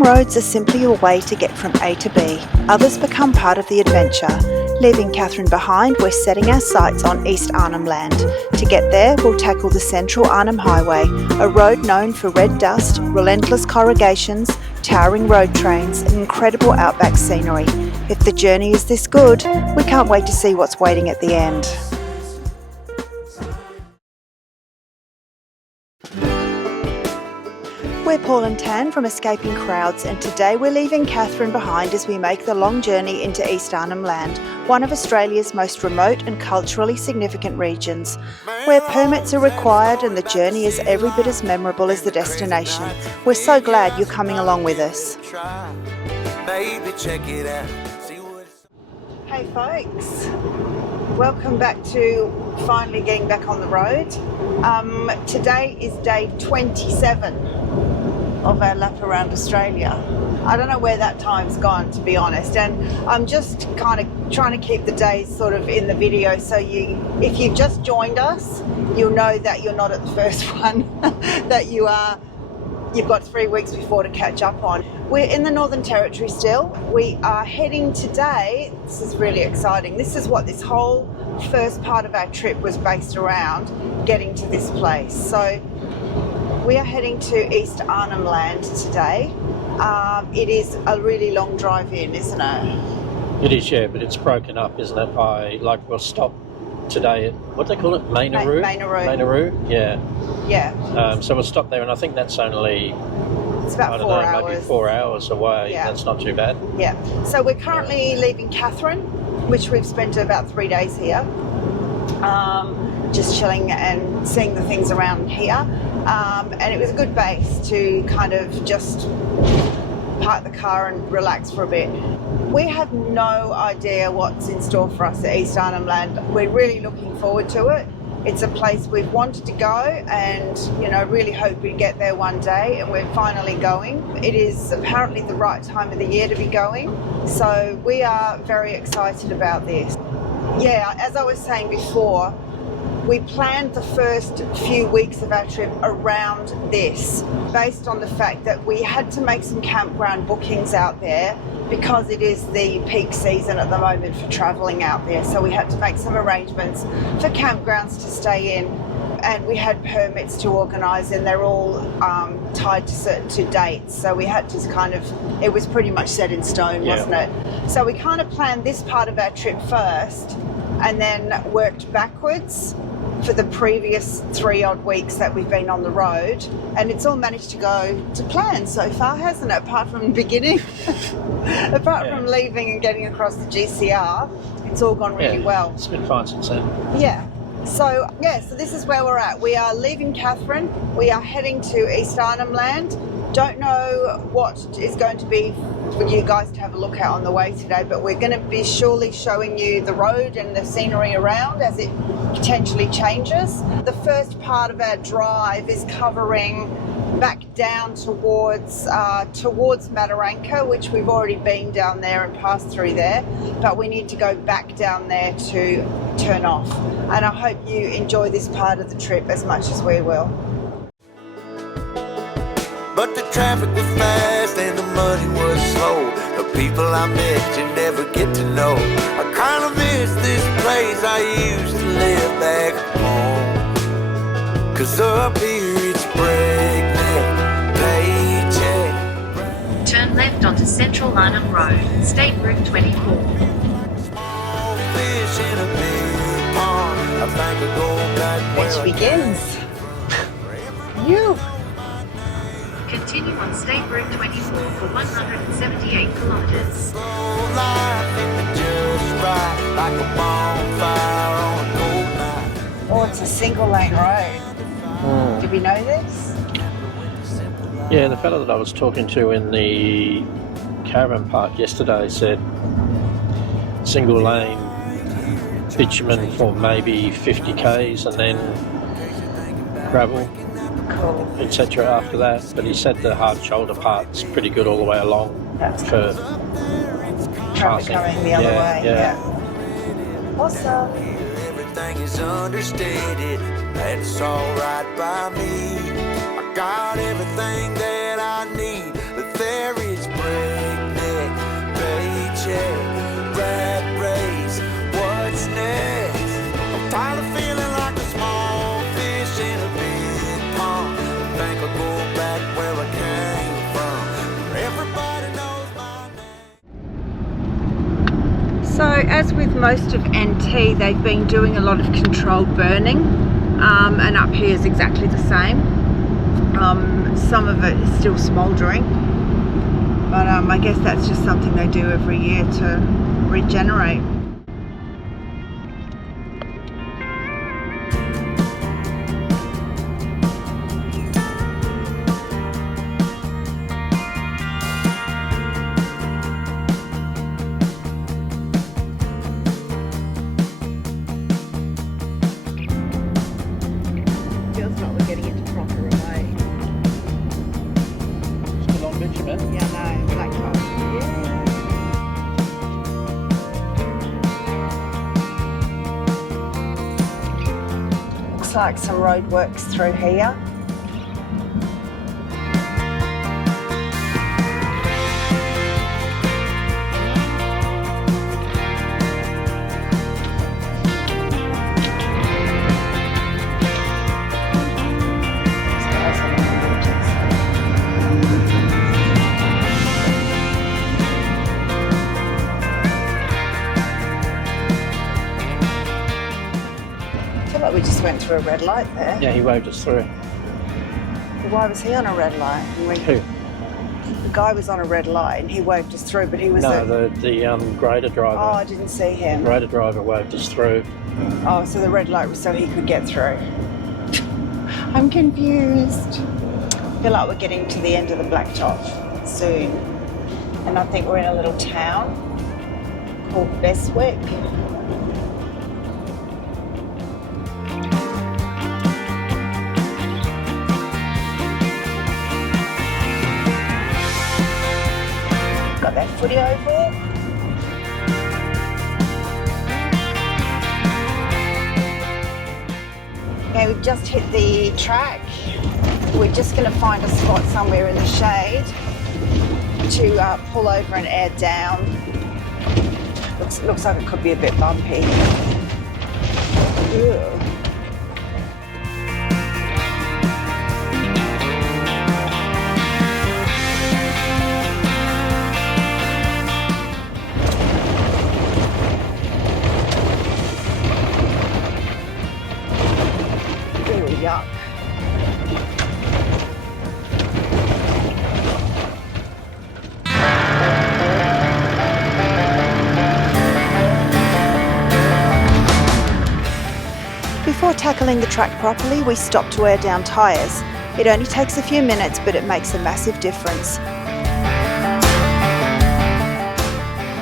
Some roads are simply a way to get from A to B. Others become part of the adventure. Leaving Katherine behind, we're setting our sights on East Arnhem Land. To get there, we'll tackle the Central Arnhem Highway, a road known for red dust, relentless corrugations, towering road trains, and incredible outback scenery. If the journey is this good, we can't wait to see what's waiting at the end. We're Paul and Tan from Escaping Crowds, and today we're leaving Katherine behind as we make the long journey into East Arnhem Land, one of Australia's most remote and culturally significant regions, where permits are required and the journey is every bit as memorable as the destination. We're so glad you're coming along with us. Hey folks, welcome back to finally getting back on the road. Today is day 27 of our lap around Australia. I don't know where that time's gone, to be honest, and I'm just kind of trying to keep the days sort of in the video, so if you've just joined us, you'll know that you're not at the first one, that you've got 3 weeks before to catch up on. We're in the Northern Territory still. We are heading today, this is really exciting, this is what this whole first part of our trip was based around, getting to this place. So we are heading to East Arnhem Land today. It is a really long drive in, isn't it? It is, yeah, but it's broken up, isn't it? We'll stop today at, what do they call it, Mainaroo? Mainaroo, yeah. Yeah. So we'll stop there, and I think that's only, it's about 4 hours. Maybe 4 hours away. Yeah. That's not too bad. Yeah. So we're currently leaving Katherine, which we've spent about 3 days here, just chilling and seeing the things around here. And it was a good base to kind of just park the car and relax for a bit. We have no idea what's in store for us at East Arnhem Land. We're really looking forward to it. It's a place we've wanted to go and, really hope we get there one day, and we're finally going. It is apparently the right time of the year to be going, so we are very excited about this. Yeah, as I was saying before, we planned the first few weeks of our trip around this, based on the fact that we had to make some campground bookings out there because it is the peak season at the moment for travelling out there. So we had to make some arrangements for campgrounds to stay in, and we had permits to organise, and they're all tied to dates. So we had to it was pretty much set in stone, wasn't it? So we kind of planned this part of our trip first and then worked backwards for the previous 3 odd weeks that we've been on the road, and it's all managed to go to plan so far, hasn't it? Apart from the beginning, from leaving and getting across the GCR, it's all gone really well. It's been fine since then. Yeah. So this is where we're at. We are leaving Katherine. We are heading to East Arnhem Land. Don't know what is going to be for you guys to have a look at on the way today, but we're going to be surely showing you the road and the scenery around as it potentially changes. The first part of our drive is covering back down towards Mataranka, which we've already been down there and passed through there, but we need to go back down there to turn off. And I hope you enjoy this part of the trip as much as we will. But the traffic was fast and the money was slow. The people I met you never get to know. I kinda miss this place I used to live back home. 'Cause up here it's breakneck, paycheck. Turn left onto Central Arnhem Road, State Route 24. Small fish in a big pond. I think I go back Which where begins. You. Continue on State Route 24 for 178 kilometers. Oh, it's a single lane road. Did we know this? Yeah, the fellow that I was talking to in the caravan park yesterday said single lane bitumen for maybe 50 k's and then gravel, etc. after that. But he said the hard shoulder part's pretty good all the way along. That's for traffic coming the other way. Yeah. Awesome. everything is understated. That's alright by me. I got everything that I need. The fare is breakneck, paycheck, rat race, what's next? I'm tired of feeling like a small fish in a big pond. I think I'll go back where I came from, where everybody knows my name. So as with most of NT, they've been doing a lot of controlled burning, and up here is exactly the same. Some of it is still smouldering, but I guess that's just something they do every year to regenerate. Feels like we're getting into proper away. Still on bitumen. Yeah, no, blacktop. Yeah. Looks like some road works through here. We just went through a red light there. Yeah, he waved us through. Why was he on a red light? Who? The guy was on a red light and he waved us through, but he was No, the grader driver. Oh, I didn't see him. The grader driver waved us through. Oh, so the red light was so he could get through. I'm confused. I feel like we're getting to the end of the blacktop soon. And I think we're in a little town called Bestwick. Got that footy oval. Okay, we've just hit the track. We're just going to find a spot somewhere in the shade to pull over and air down. Looks like it could be a bit bumpy. Ew. Yuck. Before tackling the track properly, we stop to air down tyres. It only takes a few minutes, but it makes a massive difference.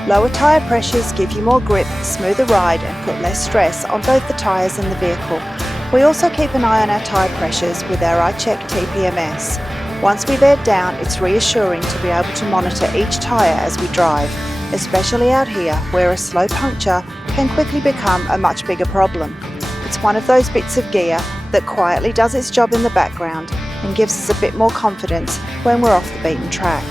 Lower tyre pressures give you more grip, smoother ride, and put less stress on both the tyres and the vehicle. We also keep an eye on our tyre pressures with our iCheck TPMS. Once we've aired down, it's reassuring to be able to monitor each tyre as we drive, especially out here where a slow puncture can quickly become a much bigger problem. It's one of those bits of gear that quietly does its job in the background and gives us a bit more confidence when we're off the beaten track.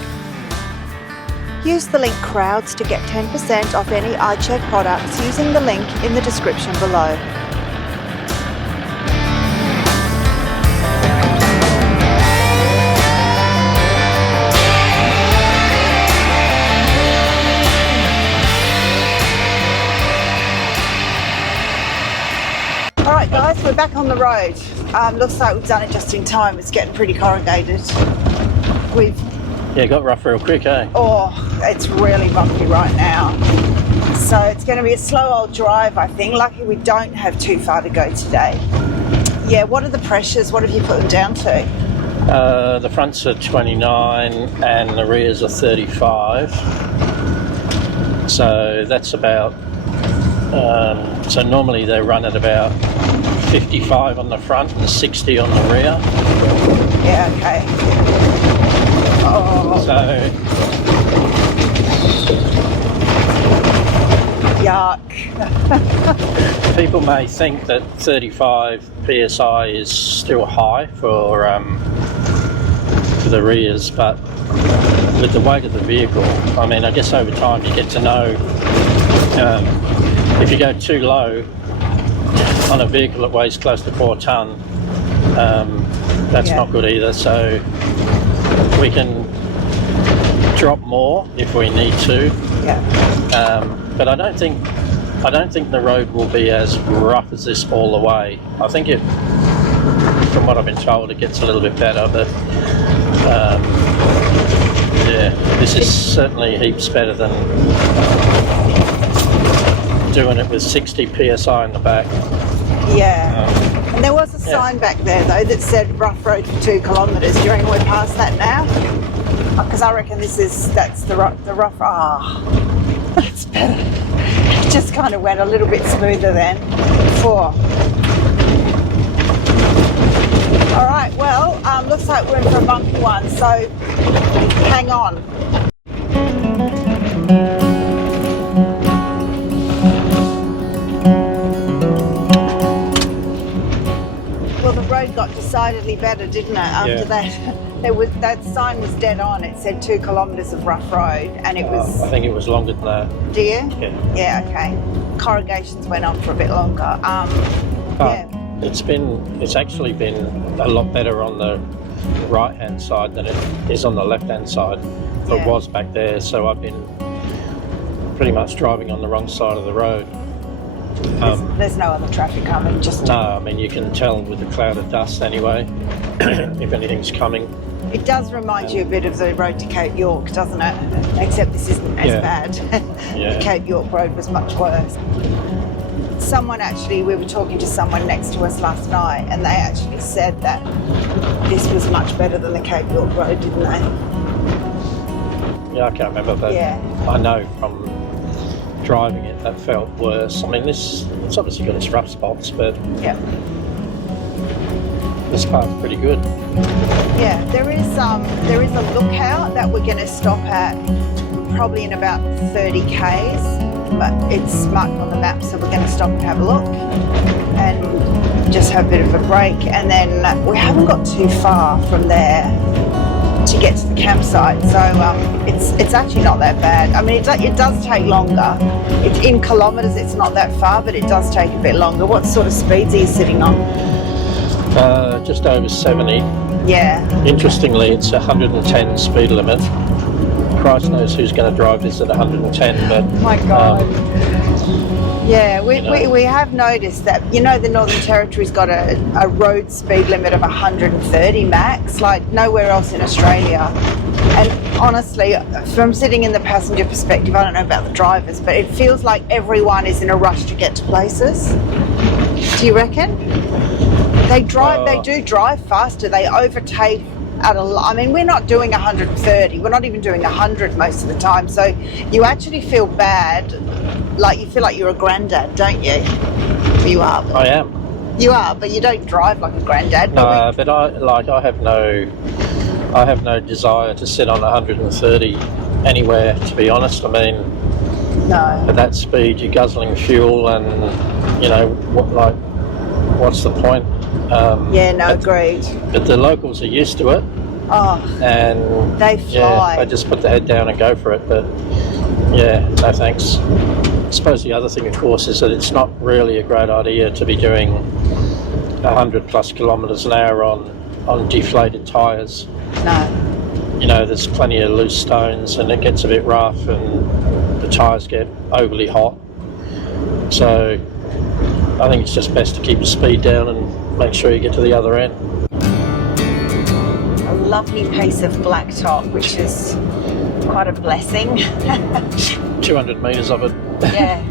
Use the link CROWDS to get 10% off any iCheck products using the link in the description below. Alright guys, we're back on the road. Looks like we've done it just in time. It's getting pretty corrugated. Yeah, it got rough real quick, eh? Oh, it's really bumpy right now. So it's going to be a slow old drive, I think. Lucky we don't have too far to go today. Yeah, what are the pressures? What have you put them down to? The fronts are 29 and the rears are 35. So that's about... so normally they run at about 55 on the front and 60 on the rear. Yeah, okay. Oh. So yuck. people may think that 35 psi is still high for the rears, but with the weight of the vehicle, I mean, I guess over time you get to know if you go too low on a vehicle that weighs close to 4 tonne, that's not good either. So we can drop more if we need to. But I don't think the road will be as rough as this all the way. I think from what I've been told, it gets a little bit better, but this is certainly heaps better than doing it with 60 psi in the back. And there was a sign back there though that said rough road for 2 kilometres. Do you reckon we're past that now? Because I reckon that's the rough. That's better. It just kind of went a little bit smoother than before. All right, well, looks like we're in for a bumpy one, so hang on. Well, the road got decidedly better, didn't it? After that, that sign was dead on. It said 2 kilometres of rough road, and it was. I think it was longer than that. Do you? Yeah. Okay. Corrugations went on for a bit longer. It's actually been a lot better on the right-hand side than it is on the left-hand side. It was back there, so I've been pretty much driving on the wrong side of the road. There's no other traffic coming, just... No, I mean, you can tell with the cloud of dust anyway, if anything's coming. It does remind you a bit of the road to Cape York, doesn't it? Except this isn't as bad. The Cape York road was much worse. We were talking to someone next to us last night, and they actually said that this was much better than the Cape York road, didn't they? Yeah, I can't remember, but I know from driving it that felt worse. I mean, it's obviously got its rough spots, but this part's pretty good. Yeah, there is a lookout that we're going to stop at probably in about 30 k's. But it's marked on the map, so we're going to stop and have a look and just have a bit of a break. And then we haven't got too far from there to get to the campsite, so it's actually not that bad. I mean, it does take longer. It's in kilometres, it's not that far, but it does take a bit longer. What sort of speeds are you sitting on? Just over 70. Yeah. Interestingly, it's 110 speed limit. Christ knows who's going to drive this at 110, but... My God. We have noticed that, the Northern Territory's got a road speed limit of 130 max, like nowhere else in Australia. And honestly, from sitting in the passenger perspective, I don't know about the drivers, but it feels like everyone is in a rush to get to places. Do you reckon? They do drive faster, they overtake I mean, we're not doing 130, we're not even doing 100 most of the time, so you actually feel bad, like you feel like you're a granddad, don't you? You are. I am. You are, but you don't drive like a granddad. No, but I have no desire to sit on 130 anywhere, to be honest. I mean, no. At that speed, you're guzzling fuel, and what's the point? Agreed. But the locals are used to it. Oh, and they fly. They just put their head down and go for it. But no thanks. I suppose the other thing, of course, is that it's not really a great idea to be doing 100 plus kilometres an hour on deflated tyres. No. There's plenty of loose stones, and it gets a bit rough, and the tyres get overly hot. So I think it's just best to keep the speed down and make sure you get to the other end. A lovely piece of blacktop, which is quite a blessing. 200 metres of it. Yeah.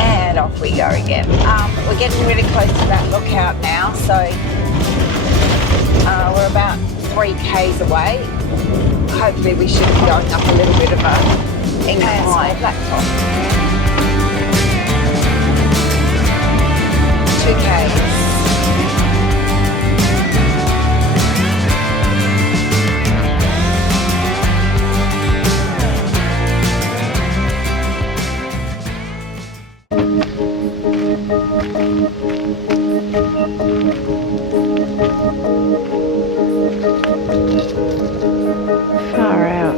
And off we go again. We're getting really close to that lookout now, so we're about 3 k's away. Hopefully we should be going up a little bit of a incline. Blacktop. 2 k's. Far out.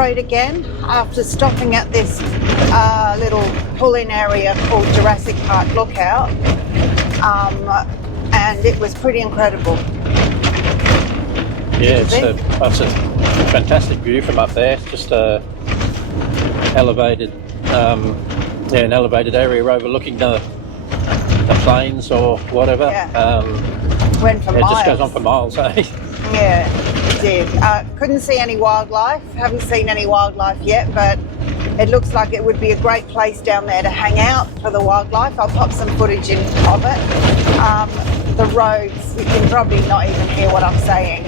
road again after stopping at this little pull-in area called Jurassic Park Lookout, and it was pretty incredible. Yeah, it's a fantastic view from up there. Just a elevated, an elevated area overlooking the plains or whatever. Yeah. Went for it miles. just goes on for miles, eh? Yeah, it did. Couldn't see any wildlife. Haven't seen any wildlife yet, but it looks like it would be a great place down there to hang out for the wildlife. I'll pop some footage in of it. The roads, you can probably not even hear what I'm saying.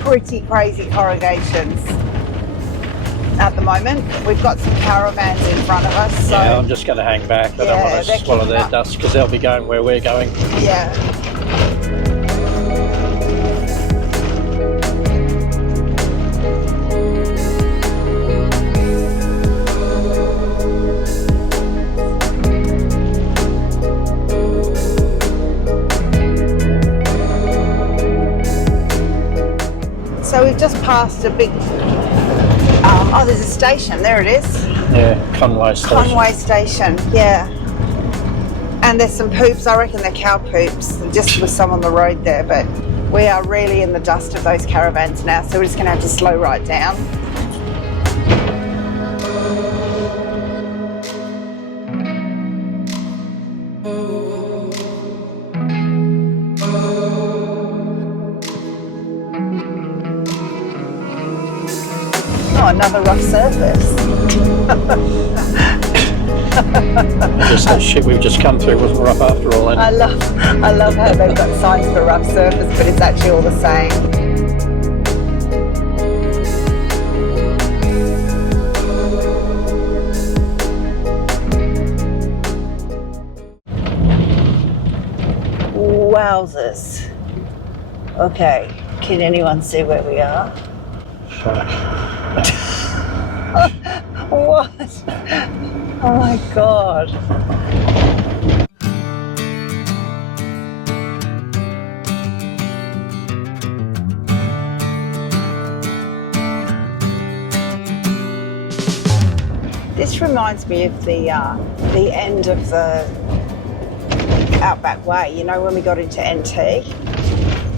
Pretty crazy corrugations at the moment. We've got some caravans in front of us. So yeah, I'm just going to hang back. I don't want to swallow their dust because they'll be going where we're going. Yeah. So we've just passed a big, there's a station, there it is. Yeah, Conway Station. Conway Station, yeah. And there's some poops, I reckon they're cow poops, just with some on the road there, but we are really in the dust of those caravans now, so we're just gonna have to slow right down. Oh, another rough surface. Just that shit we've just come through wasn't rough after all. Then. I love how they've got signs for rough surface, but it's actually all the same. Wowzers. Okay, can anyone see where we are? Fuck. What? Oh my god. This reminds me of the end of the Outback Way. You know, when we got into NT,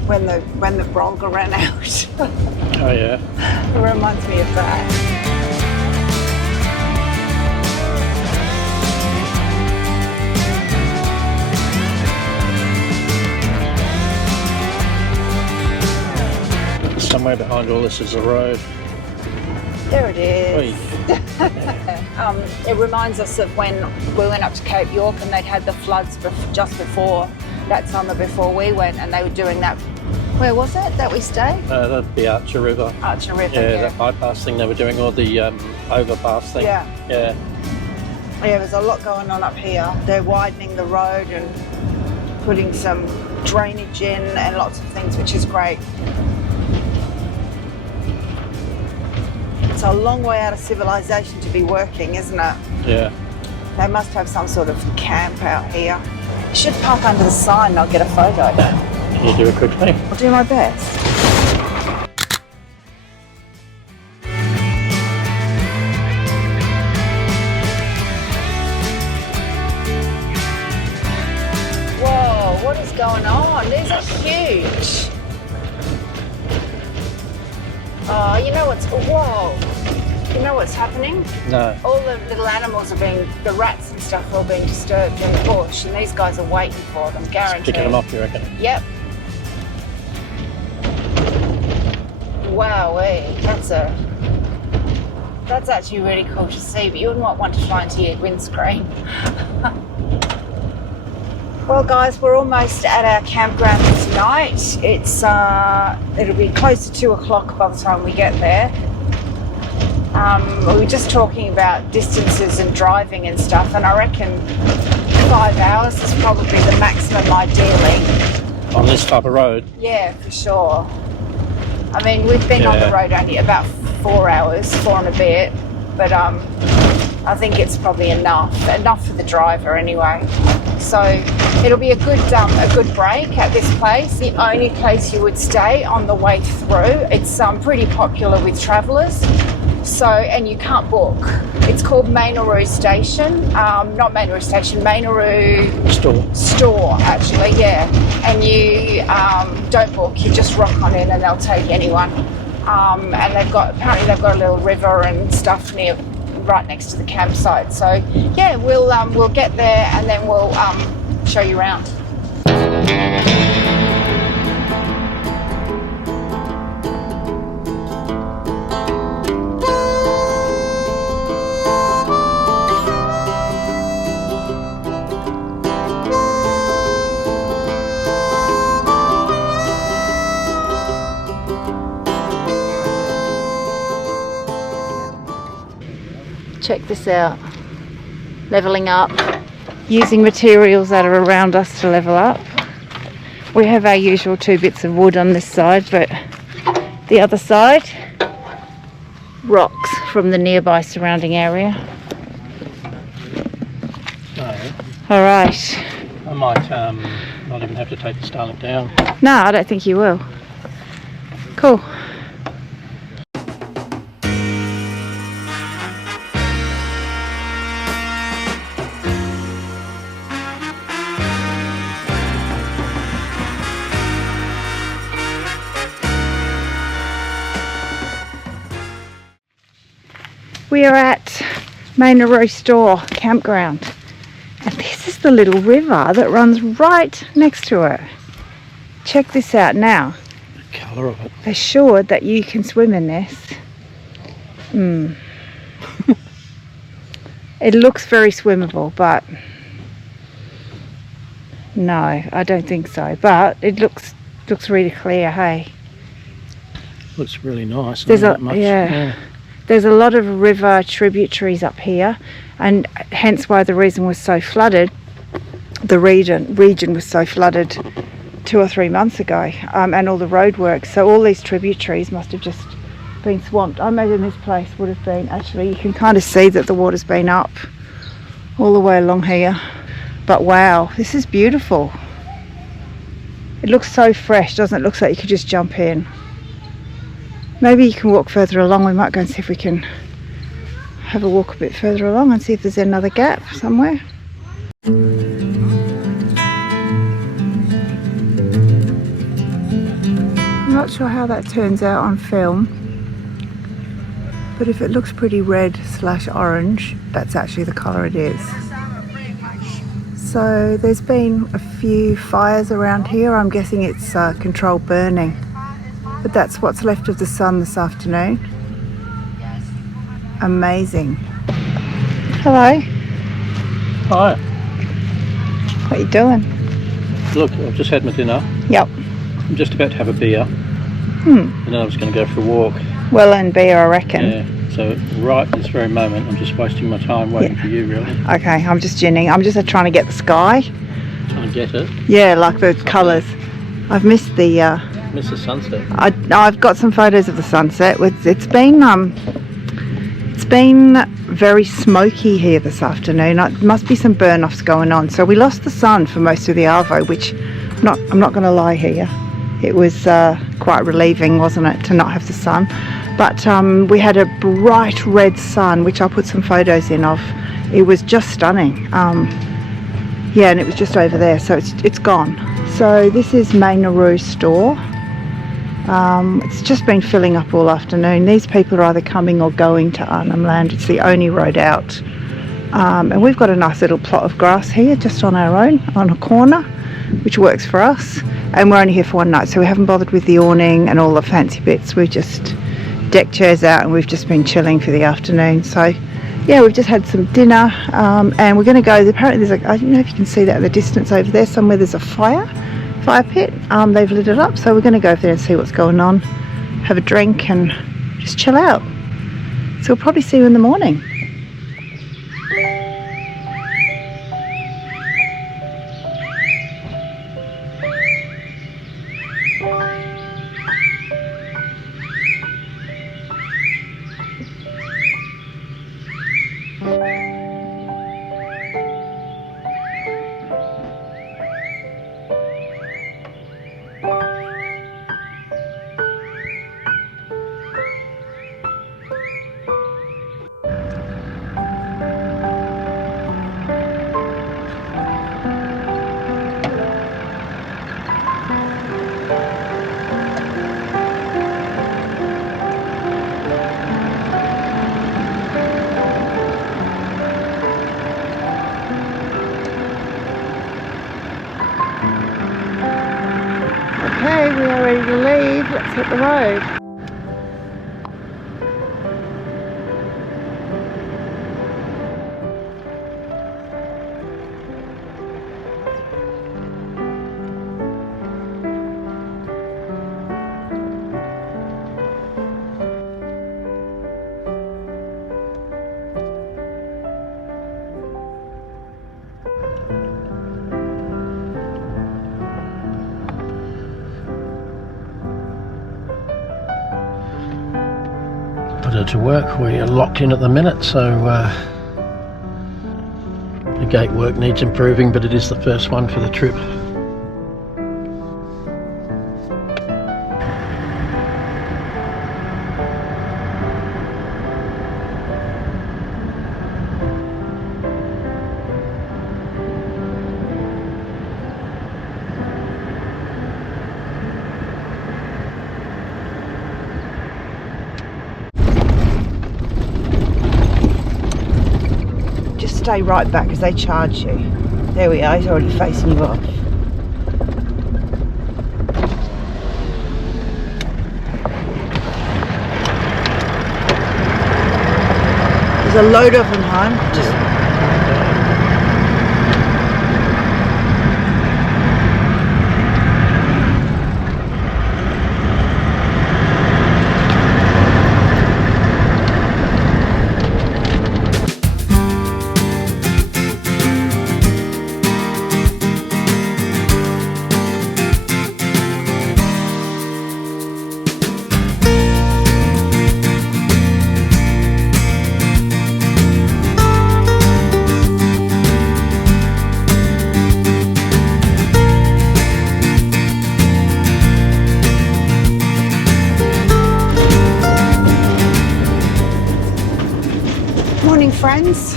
when the Bronco ran out. Oh yeah. It reminds me of that. Somewhere behind all this is a road. There it is. Yeah. It reminds us of when we went up to Cape York and they'd had the floods just before that summer before we went, and they were doing that. Where was it that we stayed? That'd be Archer River. Archer River. Yeah, that bypass thing they were doing, or the overpass thing. Yeah. Yeah. Yeah, there's a lot going on up here. They're widening the road and putting some drainage in and lots of things, which is great. It's a long way out of civilization to be working, isn't it? Yeah. They must have some sort of camp out here. You should park under the sign and I'll get a photo. Can you do it quickly? I'll do my best. Whoa, what is going on? These are huge. Oh, you know what's happening? No. All the little animals the rats and stuff are all being disturbed in the bush, and these guys are waiting for them, guaranteed. Picking them up, you reckon? Yep. Wowee, that's actually really cool to see, but you wouldn't want one to fly into your windscreen. Well guys, we're almost at our campground tonight. It'll be close to 2 o'clock by the time we get there. We were just talking about distances and driving and stuff, and I reckon 5 hours is probably the maximum ideally. On this type of road? Yeah, for sure. I mean, we've been on the road only about 4 hours, 4 and a bit, but I think it's probably enough for the driver anyway. So it'll be a good break at this place. The only place you would stay on the way through. It's pretty popular with travellers. So, and you can't book. It's called Mainaroo Station. Not Mainaroo Station, Mainaroo Store actually, yeah. And you don't book, you just rock on in and they'll take anyone. And apparently they've got a little river and stuff right next to the campsite. So yeah, we'll get there and then we'll show you around. Check this out, levelling up, using materials that are around us to level up. We have our usual 2 bits of wood on this side, but the other side, rocks from the nearby surrounding area. So, all right. I might not even have to take the Starlink down. No, I don't think you will. Cool. We are at Mainaroo Store campground, and this is the little river that runs right next to it. Check this out now. The colour of it. Assured that you can swim in this. It looks very swimmable, but no, I don't think so. But it looks really clear. Hey, Looks really nice. there's Not that much. yeah. There's a lot of river tributaries up here, and hence why the region was so flooded. The region was so flooded 2 or 3 months ago, and all the roadworks. So all these tributaries must have just been swamped. I imagine this place would have been, actually, you can kind of see that the water's been up all the way along here. But wow, this is beautiful. It looks so fresh, doesn't it? It looks like you could just jump in. Maybe you can walk further along. We might go and see if we can have a walk a bit further along and see if there's another gap somewhere. I'm not sure how that turns out on film, but if it looks pretty red/orange, that's actually the colour it is. So there's been a few fires around here. I'm guessing it's controlled burning. But that's what's left of the sun this afternoon. Amazing. Hello. Hi. What are you doing? Look, I've just had my dinner. Yep. I'm just about to have a beer. And then I was going to go for a walk. Well earned beer, I reckon. Yeah. So right this very moment, I'm just wasting my time waiting for you, really. Okay, I'm just ginning. I'm just trying to get the sky. Trying to get it. Yeah, like the colours. I've missed the... Miss the sunset. I've got some photos of the sunset. It's been very smoky here this afternoon. There must be some burn-offs going on. So we lost the sun for most of the arvo, which I'm not going to lie here. It was quite relieving, wasn't it, to not have the sun. But we had a bright red sun, which I put some photos in of. It was just stunning. Yeah, and it was just over there, so it's gone. So this is Mainaroo Store. It's just been filling up all afternoon. These people are either coming or going to Arnhem Land. It's the only road out. And we've got a nice little plot of grass here just on our own, on a corner, which works for us. And we're only here for one night, so we haven't bothered with the awning and all the fancy bits. We've just decked chairs out and we've just been chilling for the afternoon. So yeah, we've just had some dinner, and we're going to go. Apparently there's I don't know if you can see that in the distance over there somewhere. There's a fire pit. They've lit it up, so we're going to go over there and see what's going on, have a drink and just chill out. So we'll probably see you in the morning. let's hit the road. Put her to work. We are locked in at the minute, so the gate work needs improving, but it is the first one for the trip. Stay right back because they charge you. There we are, he's already facing you off. There's a load of them home. Just friends,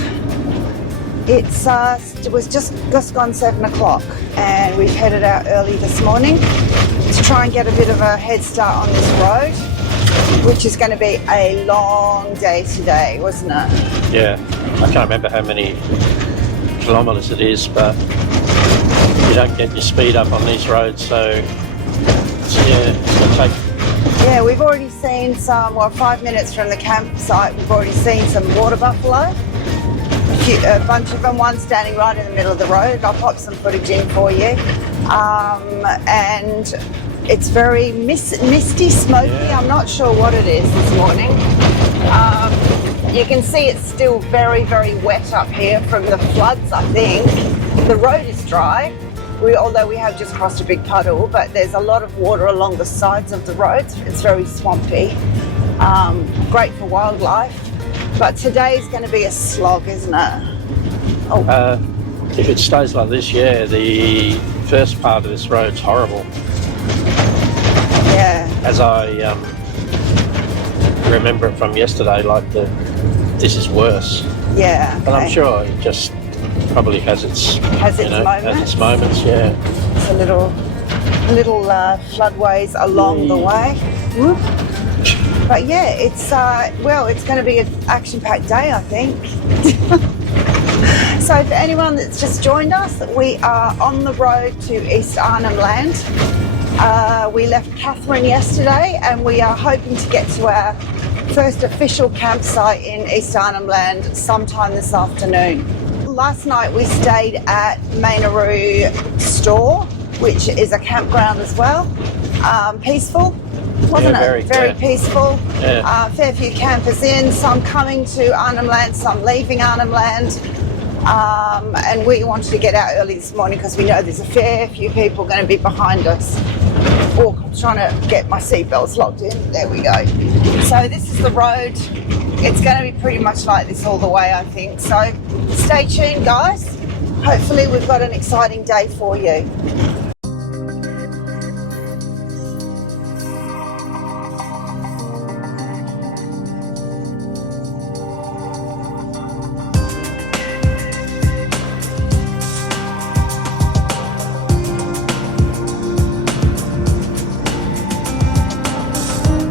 it was just gone 7 o'clock and we've headed out early this morning to try and get a bit of a head start on this road, which is going to be a long day today, wasn't it? Yeah, I can't remember how many kilometres it is, but you don't get your speed up on these roads, so it's going to take. Yeah, we've already seen some, 5 minutes from the campsite, we've already seen some water buffalo. A bunch of them, one standing right in the middle of the road. I'll pop some footage in for you. And it's very misty, smoky. Yeah. I'm not sure what it is this morning. You can see it's still very, very wet up here from the floods, I think. The road is dry. Although we have just crossed a big puddle, but there's a lot of water along the sides of the roads. It's very swampy, great for wildlife, but today's going to be a slog, isn't it? Oh. If it stays like this, yeah, the first part of this road's horrible. Yeah. As I remember it from yesterday, like this is worse. Yeah. Okay. And I'm sure it just probably has its moments, yeah. It's a little floodways along the way. Whoop. But yeah, it's going to be an action-packed day, I think. So for anyone that's just joined us, we are on the road to East Arnhem Land. We left Katherine yesterday and we are hoping to get to our first official campsite in East Arnhem Land sometime this afternoon. Last night we stayed at Mainaroo Store, which is a campground as well. Peaceful, wasn't it? Very peaceful. Yeah. Fair few campers in, some coming to Arnhem Land, some leaving Arnhem Land. And we wanted to get out early this morning because we know there's a fair few people going to be behind us. Oh, I'm trying to get my seatbelts locked in. There we go. So this is the road. It's going to be pretty much like this all the way, I think. So stay tuned, guys. Hopefully we've got an exciting day for you.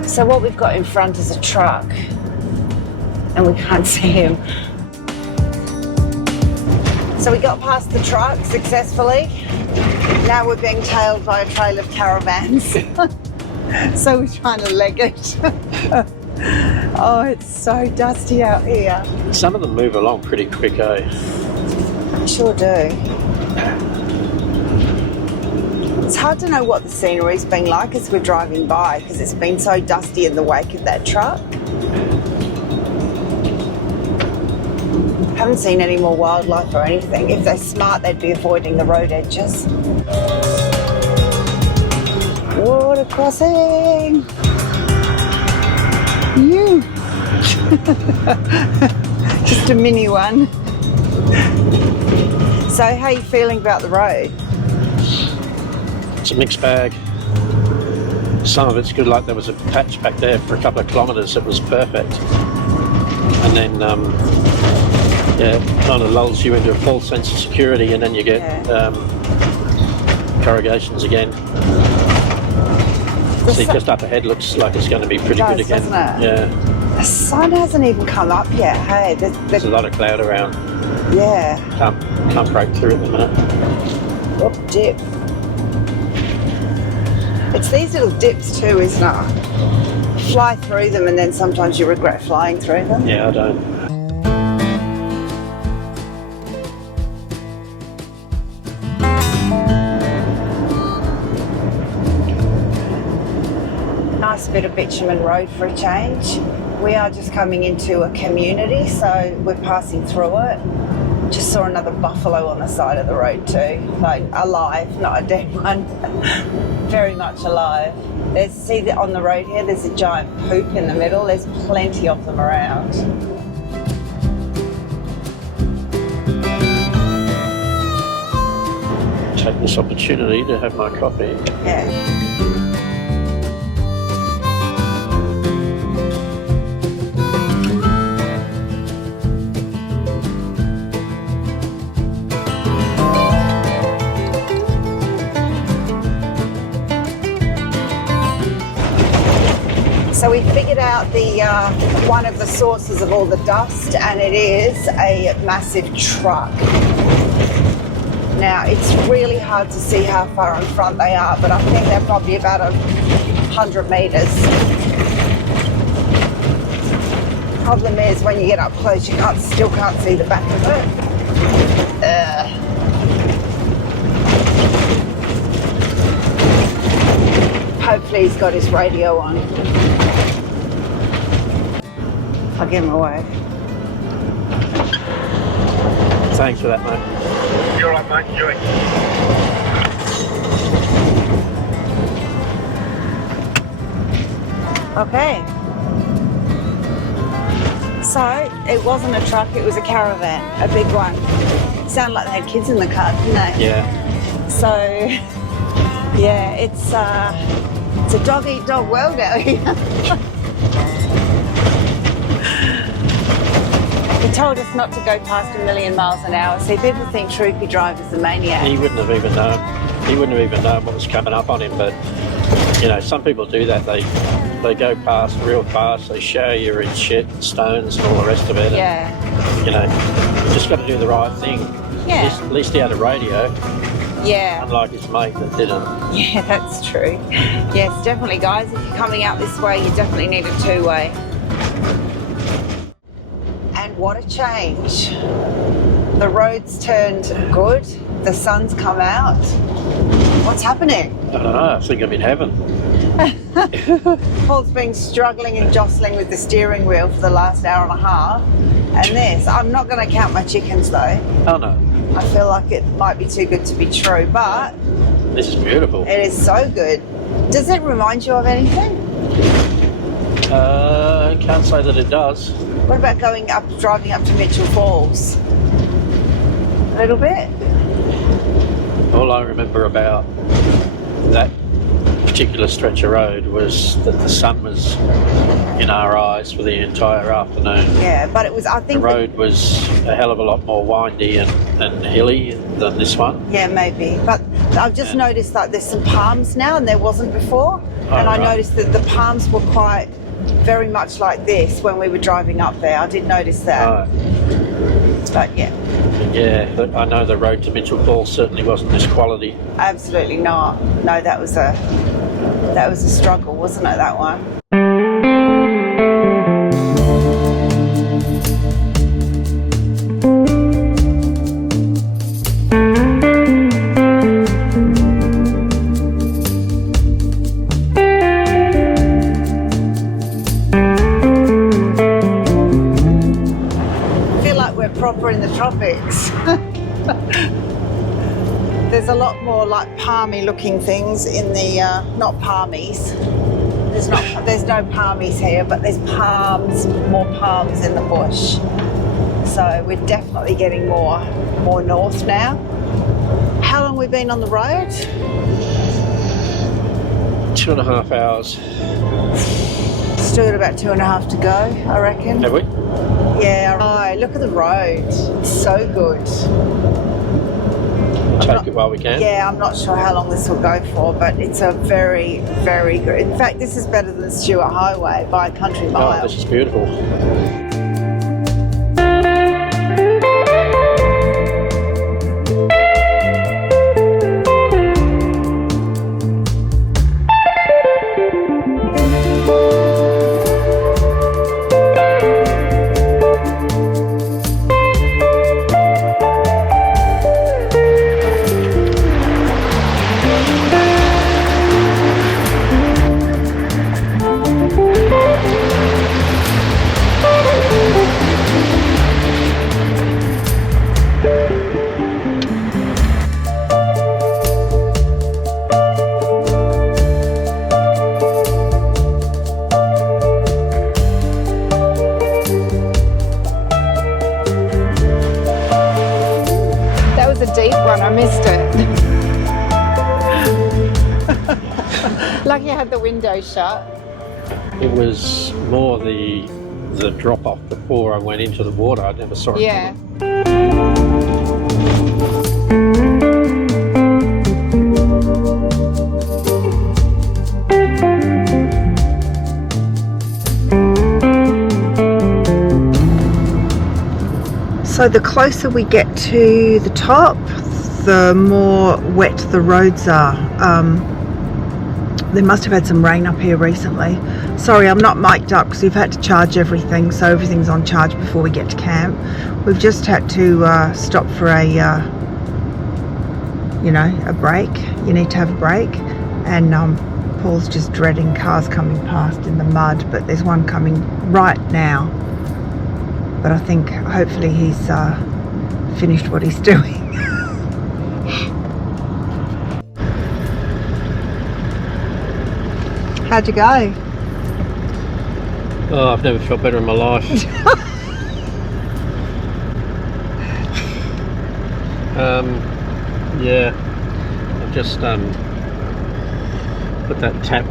So what we've got in front is a truck and we can't see him. So we got past the truck successfully. Now we're being tailed by a trail of caravans. So we're trying to leg it. Oh, it's so dusty out here. Some of them move along pretty quick, eh? Sure do. It's hard to know what the scenery's been like as we're driving by because it's been so dusty in the wake of that truck. Haven't seen any more wildlife or anything. If they're smart, they'd be avoiding the road edges. Water crossing! You! Just a mini one. So how are you feeling about the road? It's a mixed bag. Some of it's good, like there was a patch back there for a couple of kilometres that was perfect. And then, kind of lulls you into a false sense of security, and then you get corrugations again. See, just up ahead looks like it's going to be pretty good again. Doesn't it? Yeah. The sun hasn't even come up yet, hey? There's a lot of cloud around. Yeah. Can't break through at the minute. Oh, dip. It's these little dips too, isn't it? Fly through them and then sometimes you regret flying through them. Yeah, I don't. Nice bit of bitumen road for a change. We are just coming into a community, so we're passing through it. Just saw another buffalo on the side of the road too, like alive, not a dead one. Very much alive. See that on the road here, there's a giant poop in the middle. There's plenty of them around. Take this opportunity to have my coffee. Yeah. So we figured out the one of the sources of all the dust, and it is a massive truck. Now it's really hard to see how far in front they are, but I think they're probably about 100 metres. Problem is when you get up close, you still can't see the back of it. Hopefully he's got his radio on. I'll give him away. Thanks for that, mate. You're right, mate. Enjoy. Okay. So it wasn't a truck, it was a caravan, a big one. Sounded like they had kids in the car, didn't they? Yeah. So yeah, it's a dog-eat-dog world out here. He told us not to go past 1,000,000 miles an hour. See, people think Troopy drivers are maniacs. He wouldn't have even known. He wouldn't have even known what was coming up on him. But you know, some people do that. They go past real fast. They show you're in shit, and stones, and all the rest of it. Yeah. And, you know, you just got to do the right thing. Yeah. At least he had a radio. Yeah. Unlike his mate that didn't. Yeah, that's true. Yes, definitely, guys. If you're coming out this way, you definitely need a two-way. And what a change. The road's turned good. The sun's come out. What's happening? I don't know. I think I'm in heaven. Paul's been struggling and jostling with the steering wheel for the last hour and a half. And this, I'm not going to count my chickens though. Oh no. I feel like it might be too good to be true, but This is beautiful. it is so good. Does it remind you of anything? Can't say that it does. What about driving up to Mitchell Falls? A little bit? All I remember about that particular stretch of road was that the sun was in our eyes for the entire afternoon. Yeah, but it was, I think... The road was a hell of a lot more windy and hilly than this one. Yeah, maybe. But I've just noticed that there's some palms now and there wasn't before. And I noticed that the palms were quite very much like this when we were driving up there. I did notice that. Right. But yeah. Yeah, but I know the road to Mitchell Falls certainly wasn't this quality. Absolutely not. No, that was a That was a struggle, wasn't it, that one? Proper in the tropics. There's a lot more like palmy looking things in the not palmies. There's no palmies here, but there's palms, more palms in the bush. So we're definitely getting more north now. How long have we been on the road? 2.5 hours. Still got about 2.5 to go, I reckon. Have we? Yeah, right. Look at the road. It's so good. Take it while we can. Yeah, I'm not sure how long this will go for, but it's a very, very good. In fact, this is better than Stewart Highway by a country mile. Oh, this is beautiful. I missed it. Lucky I had the window shut. It was more the drop off before I went into the water. I never saw it. Yeah. So the closer we get to the top, the more wet the roads are. They must have had some rain up here recently. Sorry, I'm not mic'd up because we've had to charge everything, so everything's on charge before we get to camp. We've just had to stop for a break. You need to have a break, and Paul's just dreading cars coming past in the mud, but there's one coming right now. But I think hopefully he's finished what he's doing. How'd you go? Oh, I've never felt better in my life. Yeah, I've just put that tap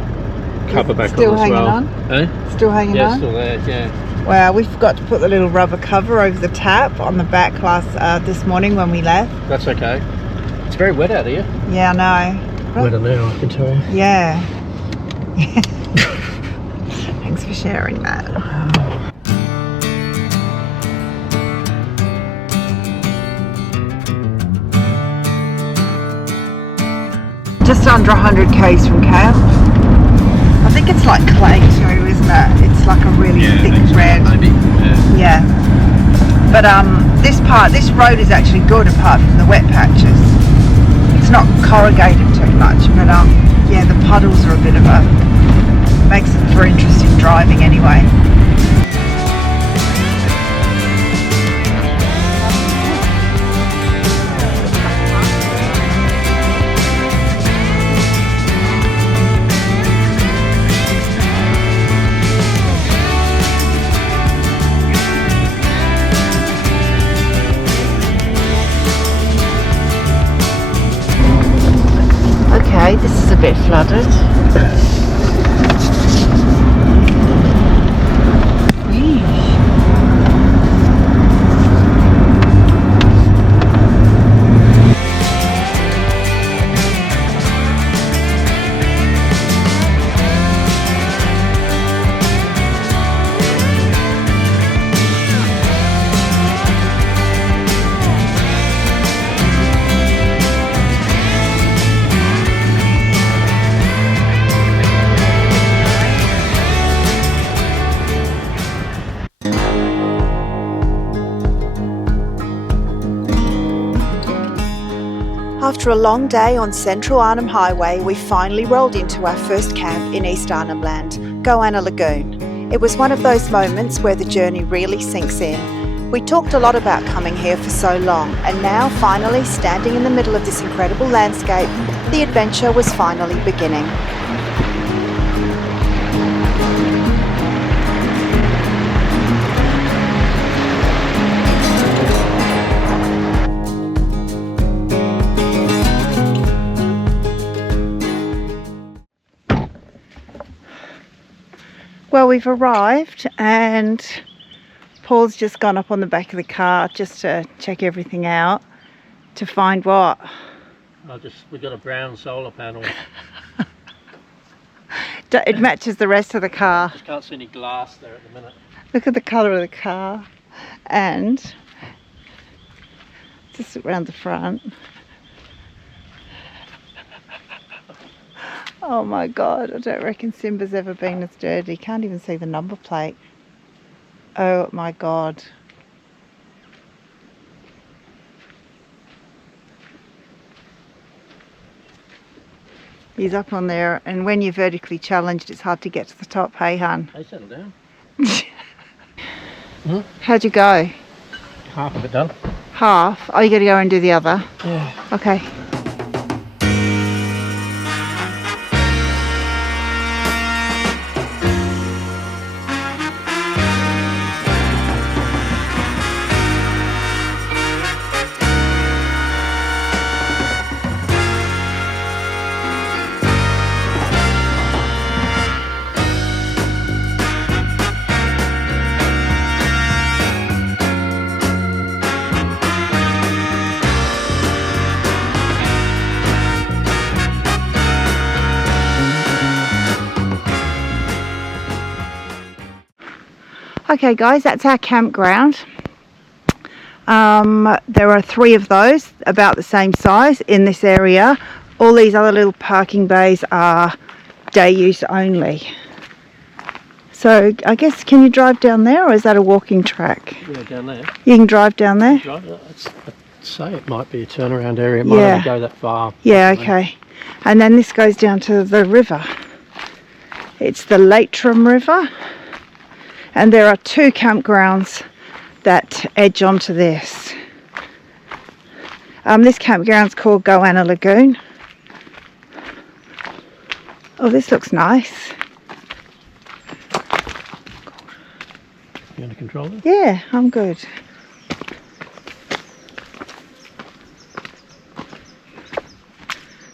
cover back Still on as hanging well. on? Eh? Still hanging Yeah, on? still there, yeah. Wow, we forgot to put the little rubber cover over the tap on the back this morning when we left. That's okay. It's very wet out here. Yeah, I know. Wetter now, I can tell you. Yeah. Thanks for sharing that. Just under 100 k's from camp. I think it's like clay too, isn't it? It's like a really thick red. Maybe. Yeah. But this road is actually good apart from the wet patches. It's not corrugated too much, but yeah, the puddles are a bit of makes it for interesting driving anyway. Okay, this is a bit flooded. After a long day on Central Arnhem Highway, we finally rolled into our first camp in East Arnhem Land, Goanna Lagoon. It was one of those moments where the journey really sinks in. We talked a lot about coming here for so long, and now finally standing in the middle of this incredible landscape, the adventure was finally beginning. Well, we've arrived and Paul's just gone up on the back of the car just to check everything out to find what? We got a brown solar panel. It matches the rest of the car. Just can't see any glass there at the minute. Look at the colour of the car and just around the front. Oh my God, I don't reckon Simba's ever been as dirty. Can't even see the number plate. Oh my God. He's up on there, and when you're vertically challenged, it's hard to get to the top. Hey, hun. Hey, settle down. How'd you go? Half of it done. Half? Oh, you got to go and do the other? Yeah. Okay. Okay guys, that's our campground. There are 3 of those about the same size in this area. All these other little parking bays are day use only. So I guess, can you drive down there, or is that a walking track? Yeah, down there. You can drive down there? I'd say it might be a turnaround area. It might only go that far. Yeah, okay. And then this goes down to the river. It's the Leitrim River. And there are 2 campgrounds that edge onto this. This campground's called Goanna Lagoon. Oh, this looks nice. You under control there? Yeah, I'm good.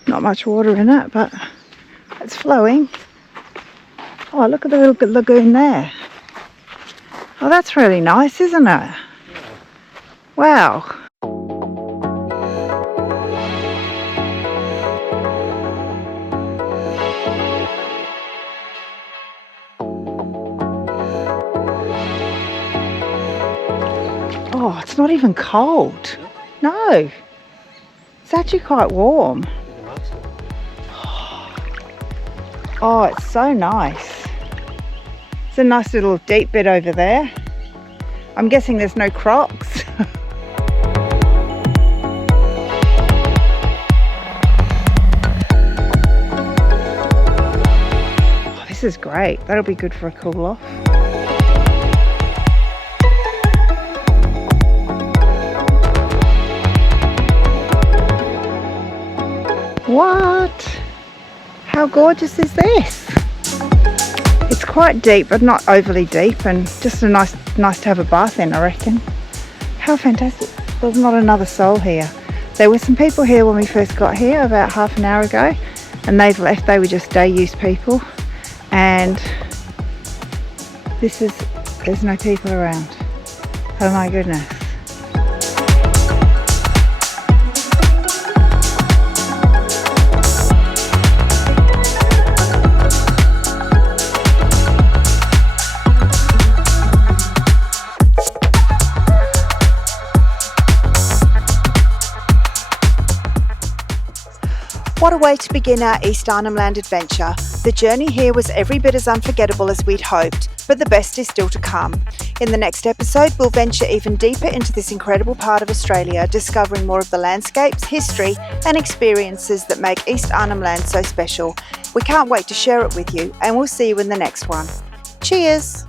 Not much water in it, but it's flowing. Oh, look at the little lagoon there. Oh, that's really nice, isn't it? Yeah. Wow. Oh, it's not even cold. No. It's actually quite warm. Oh, it's so nice. It's a nice little deep bit over there. I'm guessing there's no crocs. Oh, this is great. That'll be good for a cool off. What? How gorgeous is this? It's quite deep, but not overly deep, and just a nice to have a bath in, I reckon. How fantastic. There's not another soul here. There were some people here when we first got here about half an hour ago, and they've left. They were just day use people, and there's no people around. Oh my goodness. What a way to begin our East Arnhem Land adventure. The journey here was every bit as unforgettable as we'd hoped, but the best is still to come. In the next episode, we'll venture even deeper into this incredible part of Australia, discovering more of the landscapes, history and experiences that make East Arnhem Land so special. We can't wait to share it with you, and we'll see you in the next one. Cheers!